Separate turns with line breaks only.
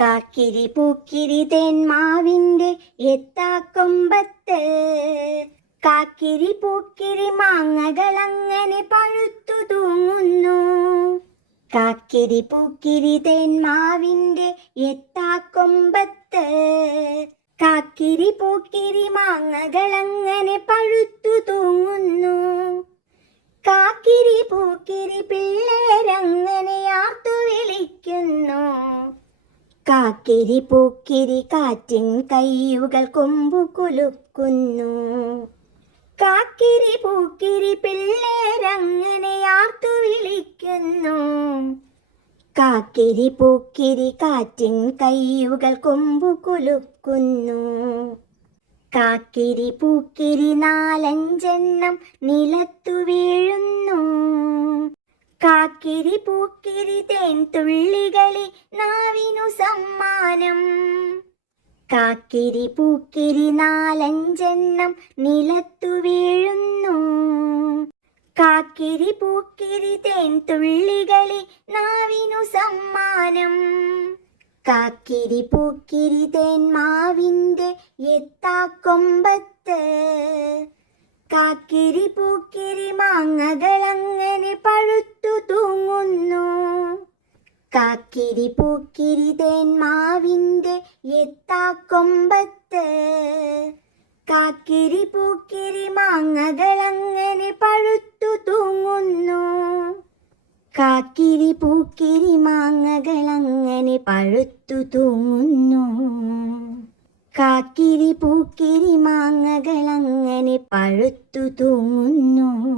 കാക്കിരി പൂക്കിരി തേന്മാവിന്റെ എത്താക്കൊമ്പത്ത്. കാക്കിരി പൂക്കിരി മാങ്ങകൾ അങ്ങനെ പഴുത്തു തൂങ്ങുന്നു. കാക്കിരി പൂക്കിരി തേന്മാവിന്റെ എത്താക്കൊമ്പത്ത്. കാക്കിരി പൂക്കിരി മാങ്ങകൾ അങ്ങനെ പഴുത്തു കാക്കിരി പൂക്കിരി കാറ്റിൻ കയ്യുകൾ കൊമ്പു കുലുക്കുന്നു. കാക്കിരി പൂക്കിരി പിള്ളേരങ്ങനെ ആർത്തു വിളിക്കുന്നു. കാക്കിരി പൂക്കിരി കാറ്റിൻ കയ്യുകൾ കൊമ്പു കുലുക്കുന്നു. കാക്കിരി പൂക്കിരി നാലഞ്ചെണ്ണം നിലത്തു വീഴുന്നു. കാക്കിരി പൂക്കിരി തേൻ തുള്ളികളെ നാവിനു സമ്മാനം. കാക്കിരി പൂക്കിരി നാലഞ്ചെണ്ണം നിലത്തു വീഴുന്നു. കാക്കിരി പൂക്കിരി തേൻ തുള്ളികളെ നാവിനു സമ്മാനം. കാക്കിരി പൂക്കിരി തേൻ മാവിന്റെ എത്താക്കൊമ്പത്ത്. കാക്കിരി പൂക്കിരി മാങ്ങകൾ കാക്കിരി പൂക്കിരി തേന്മാവിന്റെ എത്താക്കൊമ്പത്ത്. കാക്കിരി പൂക്കിരി മാങ്ങകൾ അങ്ങനെ പഴുത്തു തൂങ്ങുന്നു. കാക്കിരി പൂക്കിരി മാങ്ങകൾ അങ്ങനെ പഴുത്തു തൂങ്ങുന്നു. കാക്കിരി പൂക്കിരി മാങ്ങകൾ അങ്ങനെ പഴുത്തു തൂങ്ങുന്നു.